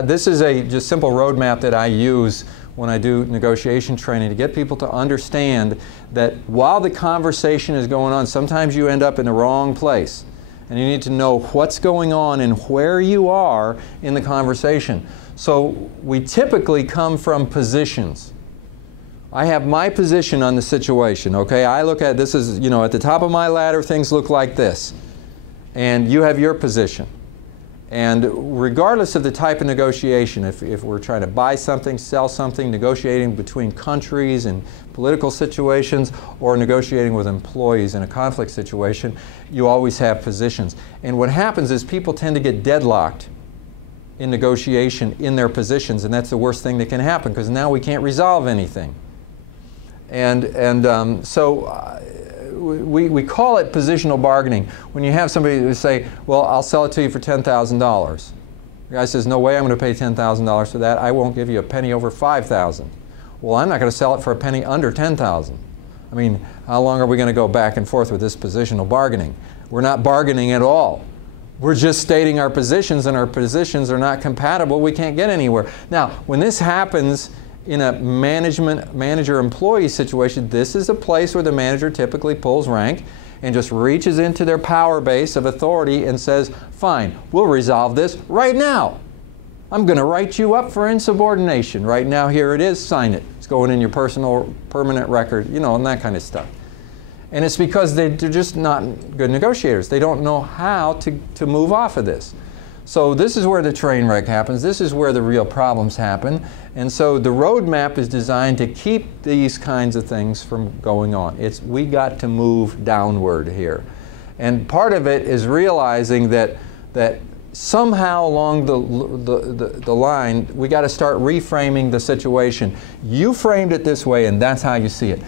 This is a just simple roadmap that I use when I do negotiation training to get people to understand that while the conversation is going on, sometimes you end up in the wrong place. And you need to know what's going on and where you are in the conversation. So we typically come from positions. I have my position on the situation, okay? I look at this as, at the top of my ladder, things look like this. And you have your position. And regardless of the type of negotiation, if we're trying to buy something, sell something, negotiating between countries and political situations, or negotiating with employees in a conflict situation, you always have positions. And what happens is people tend to get deadlocked in negotiation in their positions, and that's the worst thing that can happen, because now we can't resolve anything. So we call it positional bargaining. When you have somebody who say, well, I'll sell it to you for $10,000. The guy says, no way I'm going to pay $10,000 for that. I won't give you a penny over $5,000. Well, I'm not going to sell it for a penny under $10,000. I mean, how long are we going to go back and forth with this positional bargaining? We're not bargaining at all. We're just stating our positions, and our positions are not compatible. We can't get anywhere. Now, when this happens in a manager-employee situation, this is a place where the manager typically pulls rank and just reaches into their power base of authority and says, fine, we'll resolve this right now. I'm going to write you up for insubordination. Right now, here it is, sign it. It's going in your personal permanent record, and that kind of stuff. And it's because they're just not good negotiators. They don't know how to move off of this. So this is where the train wreck happens. This is where the real problems happen. And so the roadmap is designed to keep these kinds of things from going on. We got to move downward here. And part of it is realizing that somehow along the line, we got to start reframing the situation. You framed it this way, and that's how you see it.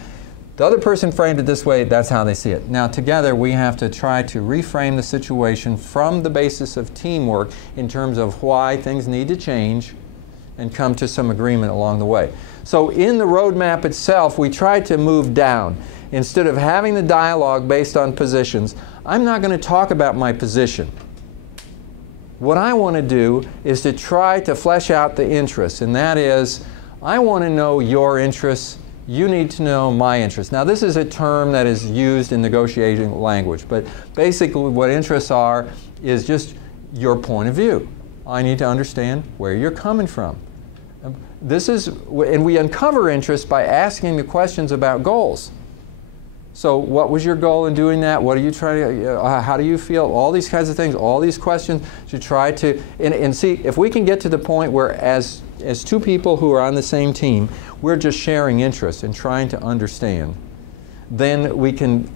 The other person framed it this way, that's how they see it. Now together we have to try to reframe the situation from the basis of teamwork in terms of why things need to change and come to some agreement along the way. So in the roadmap itself, we try to move down. Instead of having the dialogue based on positions, I'm not going to talk about my position. What I want to do is to try to flesh out the interests, and that is, I want to know your interests. You need to know my interests. Now this is a term that is used in negotiating language, but basically what interests are is just your point of view. I need to understand where you're coming from. And we uncover interest by asking the questions about goals. So what was your goal in doing that? What are you trying to, how do you feel? All these kinds of things, all these questions to try to, and see if we can get to the point where as two people who are on the same team, we're just sharing interests and trying to understand, then we can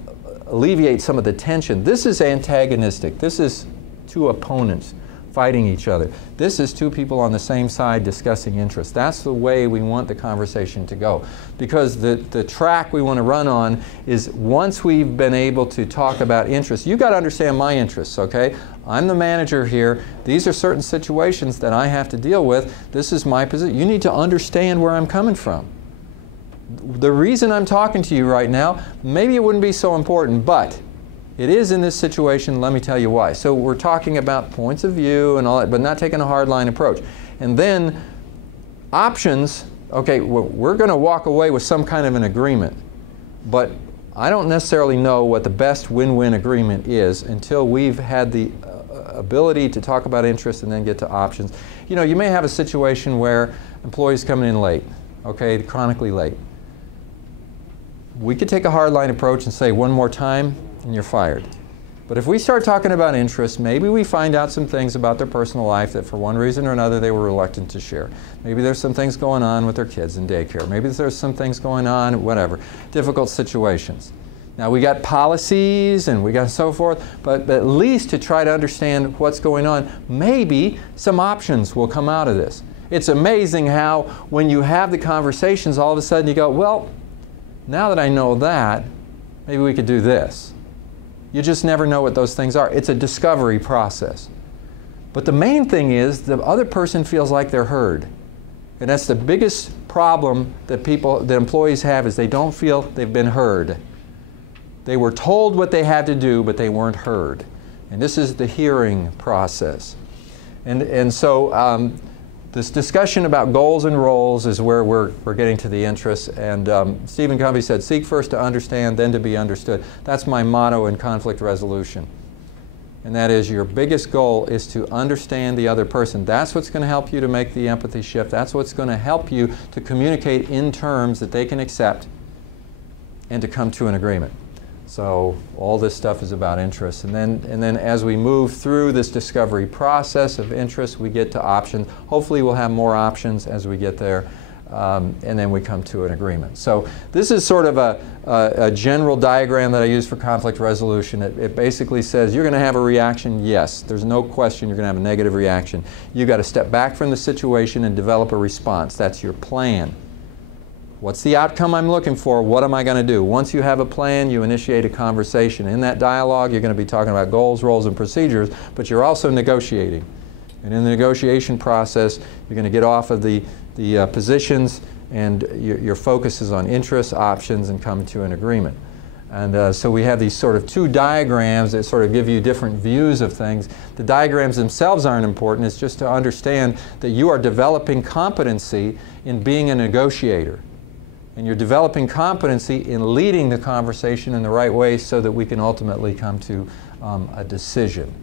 alleviate some of the tension. This is antagonistic. This is two opponents fighting each other. This is two people on the same side discussing interests. That's the way we want the conversation to go. Because the track we want to run on is once we've been able to talk about interests, you've got to understand my interests, okay? I'm the manager here. These are certain situations that I have to deal with. This is my position. You need to understand where I'm coming from. The reason I'm talking to you right now, maybe it wouldn't be so important, but it is in this situation. Let me tell you why. So we're talking about points of view and all that, but not taking a hardline approach. And then options, okay, we're going to walk away with some kind of an agreement, but I don't necessarily know what the best win-win agreement is until we've had the ability to talk about interest and then get to options. You know, you may have a situation where employees coming in late, okay, chronically late. We could take a hardline approach and say one more time and you're fired. But if we start talking about interests, maybe we find out some things about their personal life that for one reason or another they were reluctant to share. Maybe there's some things going on with their kids in daycare. Maybe there's some things going on, whatever, difficult situations. Now we got policies and we got so forth, but at least to try to understand what's going on, maybe some options will come out of this. It's amazing how when you have the conversations, all of a sudden you go, well, now that I know that, maybe we could do this. You just never know what those things are. It's a discovery process. But the main thing is the other person feels like they're heard. And that's the biggest problem that employees have, is they don't feel they've been heard. They were told what they had to do, but they weren't heard. And this is the hearing process. And so This discussion about goals and roles is where we're getting to the interests. And Stephen Covey said, seek first to understand, then to be understood. That's my motto in conflict resolution. And that is, your biggest goal is to understand the other person. That's what's going to help you to make the empathy shift. That's what's going to help you to communicate in terms that they can accept and to come to an agreement. So all this stuff is about interests. And then as we move through this discovery process of interest, we get to options. Hopefully we'll have more options as we get there. And then we come to an agreement. So this is sort of a general diagram that I use for conflict resolution. It basically says you're going to have a reaction, yes. There's no question you're going to have a negative reaction. You've got to step back from the situation and develop a response. That's your plan. What's the outcome I'm looking for? What am I going to do? Once you have a plan, you initiate a conversation. In that dialogue, you're going to be talking about goals, roles, and procedures, but you're also negotiating. And in the negotiation process, you're going to get off of the positions, and your focus is on interests, options, and come to an agreement. And so we have these sort of two diagrams that sort of give you different views of things. The diagrams themselves aren't important. It's just to understand that you are developing competency in being a negotiator. And you're developing competency in leading the conversation in the right way so that we can ultimately come to a decision.